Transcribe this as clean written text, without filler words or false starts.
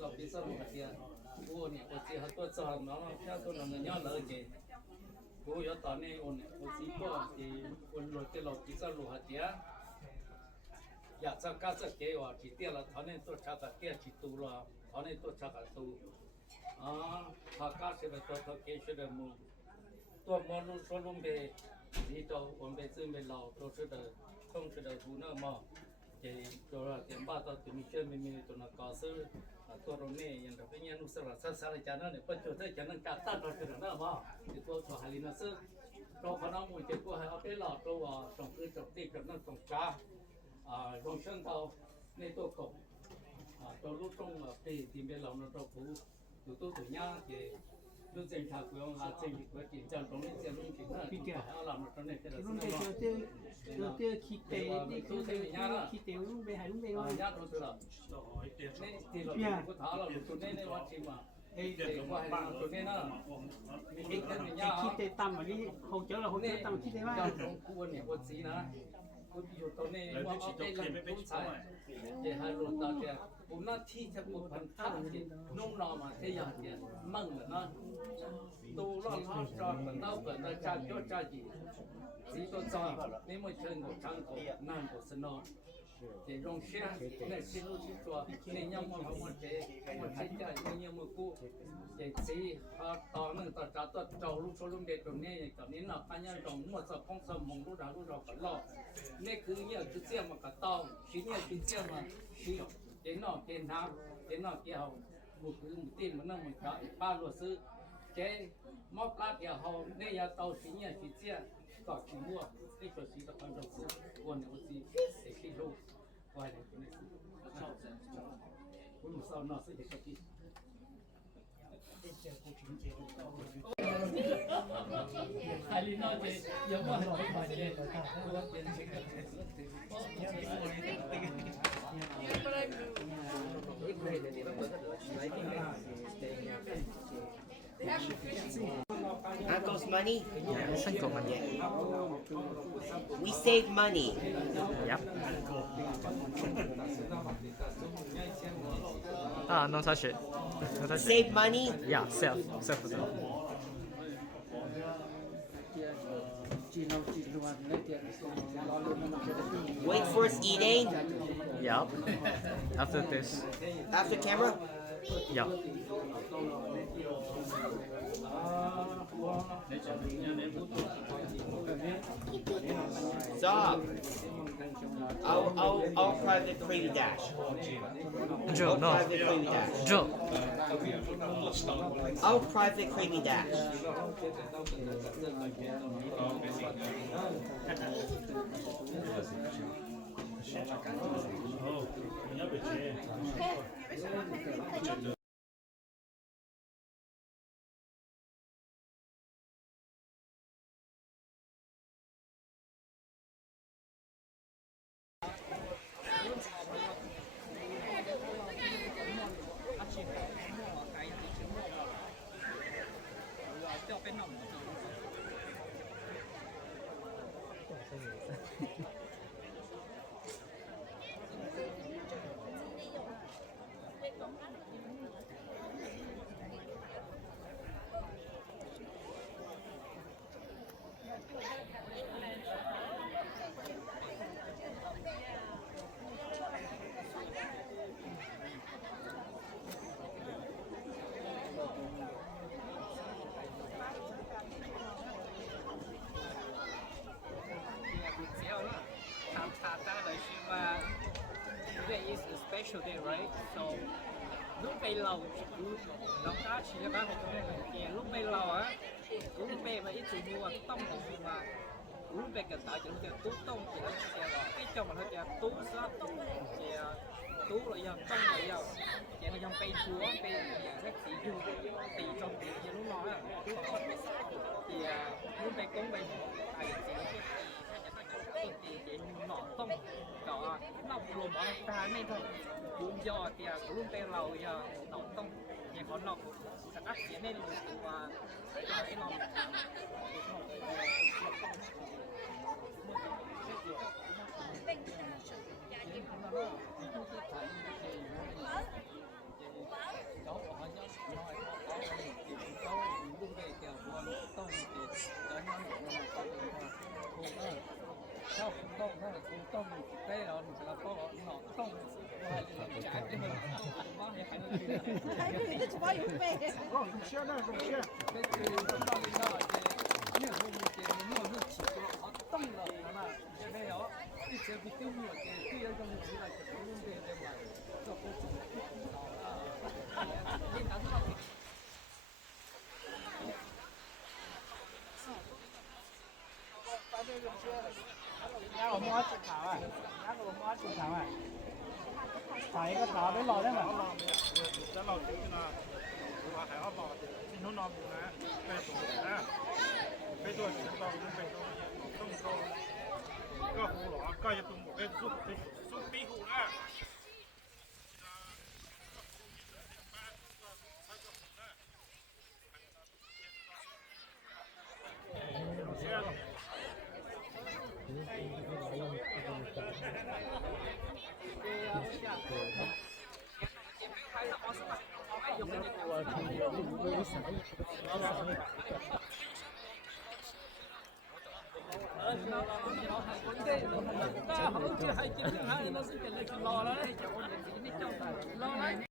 老比赛路边，我只好多做好忙，下头那个鸟了解，我要到那我只个我落的老比赛路边，อยากจะก้าวจะเกี่ยวที่เตี้ยละท่านี้ตัวชาติเตี้ยที่ตัวละท่านี้ตัวชาติตัวถ้าก้าวเสด็จตัวเกี่ยวเสด็จมูตัวมนุษย์ส่วนลงไปที่ตัววันไปซึ่งไปเราตัวเสด็จต้องเสด็จหูเนื้อมาที่ตัวเตียนบ้าตัวที่มีเชื่อไม่มีตัวนักการซื้อตัวเราเนี่ยยังแบบนี้นุสระสัสารจานั้นเนี่ยปัจจุบันจะนั่งการตั้งเราเสด็จเนื้อมาที่ตัวตัวหาลินาซื้อเราพนักงานจะกูให้เอาไปหลอกตัวส่งคือจบตีกับนั่นส่งจ้าลงเชิงเขาในตัวกบตัวลูกตรงปีที่เป็นเราตัวผู้อยู่ตัวถึงย่างที่ลูกเจนชาคุยว่าเจนคุยกินจานตรงนี้เจนลูกกินน่ะพี่เจ้าเราตัวนี้เป็นลูกเจ้าคิดเตะนี่คือคิดเตะลูกไปหายลูกไปว่าย่าตัวเรานี่ที่เราพูดถามเราตัวนี้ในวัดชิมาเฮ้ยเด็กว่าให้เราตัวนี้นะมีคิดกันย่าคิดเตะต่ำแบบนี้เขาเจอเราเขาเตะต่ำคิดได้ว่าตรงคู่เนี่ยคนสีนะคุณอยู่ตรงนี้ว่าเอาไปลงทุนใช้เดี๋ยวให้รถตาเดียผมน่าที่จะพูดพันท่าที่นุ่มนอนมาเที่ยงเดียมั่งเหรอนะตัวเราท้องจอดมันเน่าเกิดแต่จ่าเจ้าจ่าจีสีตัวจอดนี่มันเชิงของช่างของนั่นของสนอเดี๋ยวลงเชื่อเนี่ยชิ้นรู้ชิ้นตัวเนี่ยยังมันเขามันเจ๊มันใช้ใจมันยังมันกู้เจ๊สีตอนนึงต่อจากตัวเจ้าลูกชลุงเด็กตรงนี้กับนี้หนักปัญญาตรงหมดสองสมองรู้ดาวรู้ดาวกันหลอกนี่คือเนี่ยคือเสี้ยมันก็ต้องชิ้นเนี่ยคือเสี้ยมันชิ้นเจ๊นอกเจ๊น้ำเจ๊นอกเกี่ยวบุกคือตีนมันนั่งมันก็ป้าหลวงซื้อเจ๊มอบลาดเดียวเขาเนี่ยยาเตาชิ้นเนี่ยชิ้นเสี้ยก็ชิ้นมั่วนี่ตัวชิ้นตะกันเราซื้อวันนี้วันที่เด็กที่ลูกไว้เลยนี่ชอบคุณสาวน่าซื้อเด็กที่ไอ้ลีน่าเจยังว่าเราไม่พอเจว่าเป็นสิ่งที่Uncle's money? It's uncle money. We save money. Yep. Ah, don't touch it. Don't touch it. Save money? Yeah, self. Wait for us eating? Yep. After this. After camera? Yep. Stop. I'll private Cravy Dash. Joe, no. Private Cravy Dash. Joe. I'll private Cravy Dash. Today is a special day, right? So lúc bây lâu nó có chỉ có một cái lúc bây lâu á lúc bây mà ít chỉ mua tông mà lúc bây cái tại chúng ta tú tông thì nó sẽ cái trong mà nó sẽ tú sát tông thì tú lại dòng tông lại dòng thì nó dòng bay chúa bay rất chỉ du thì trong thì lúc nói là thì lúc bây cũng bây tại thì nọ tông đó nó rùm ở ta này thôi rùm do thì rùm tên lầu giờ nọ tông thì có nọ sẽ áp chế nên và cái nọ ชอบต้องนั่นคงต้องเต้เราจะรับต้องหนอต้องมาจ่ายที่มันมาให้ใครเลย 还可以吃饱有费。哦，你先那种先，那个到那那面糊一些，没有是起锅，啊，冻了，那没有，一直不丢没有给，第二个是起来可能用这个嘛，这不煮好啊，你拿到。我摸住頭啊！而家我摸住頭啊！睇個頭俾落咧嘛？จะเราถึงนะว่าใครเขาบอกที่นู้นนอนอยู่นะไปตรงนะไปตัวถึงตรงไปตรงก็หูหรอก็จะตรงบอกให้ซุปปีหูนะเชื่อหรอ 大家好，这还今天还那是给那个老了，叫我们这里叫老了。